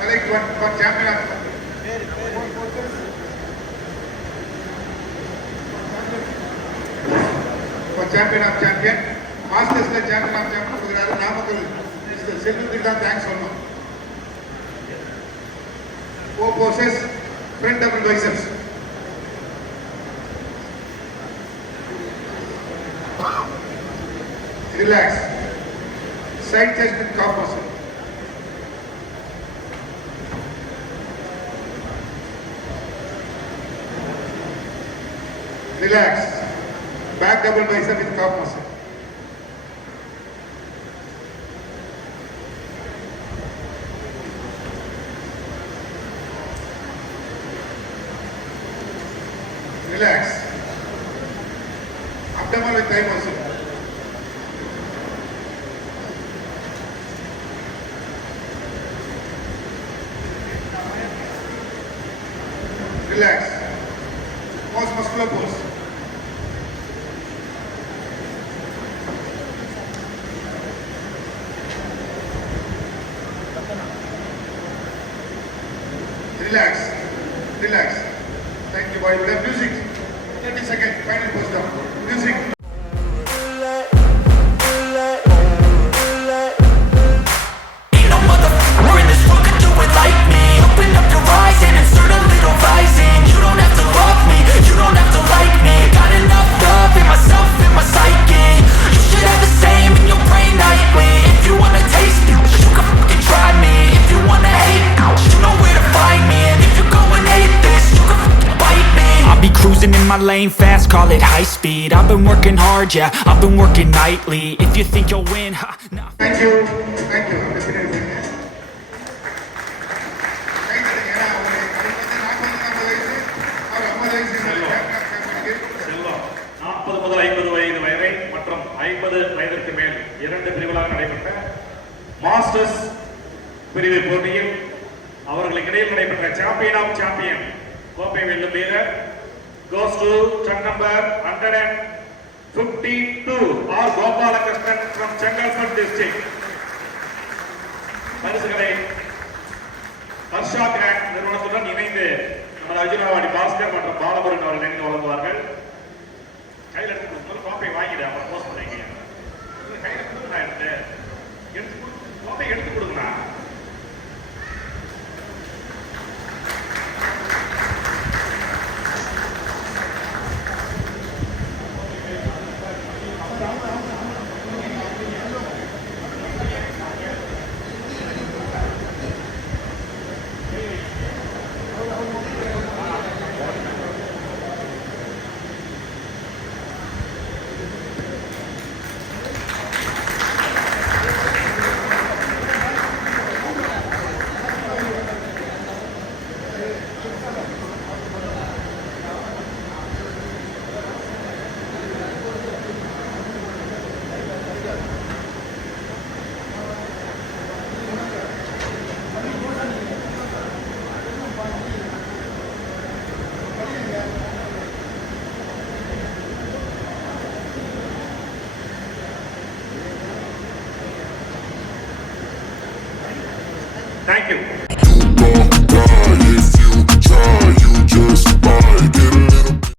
Select one for champion. For champion of champion. Masters la champion of champion கொடுக்கிறாரு நாமக்கல் மிஸ்டர் செல்வத்துக்கு தான் தேங்க்ஸ் சொல்லணும். Four poses, front double biceps. Relax. Side chest with calf muscle. Relax. Back double bicep with calf muscle. Relax. Abdomen with thigh muscle. Relax. Pause, muscular pose. Relax. Relax. Thank you, boy. We have music. 30 seconds. Final pose down. Music. In my lane fast, call it high speed. I've been working hard, yeah, I've been working nightly. If you think you'll win, ha, no. Thank you. Thank you. Definitely. செல்வம் 40 முதல் 50 வயது வரை மற்றும் 50 வயதிற்கு மேல் 2 பிரிவுகளாக நடைபெற்ற மாஸ்டர்ஸ் பிரிவு போட்டியில் அவர்களுக்கு இடையில் நடைபெற்ற சாம்பியன் ஆஃப் சாம்பியன் கோப்பை வெல்லும் வீரர் goes to truck number 152 R Gopalakrishnan from Chengalpattu district. பரிசுகளை ஹர்ஷா கிராண்ட் நிறுவனத்துடன் இணைந்து நமது அர்ஜுனவாடி பாஸ்கர் மற்றும் பாலமுருகன் அவர்கள் இணைந்து வழங்குவார்கள். கையில் எடுத்து கோப்பை வாங்கிடு, அப்புறம் போஸ்ட் பண்ணீங்க. கையில் கொடுங்க, எடுத்து கோப்பை எடுத்து கொடுங்கண்ணா. Thank you.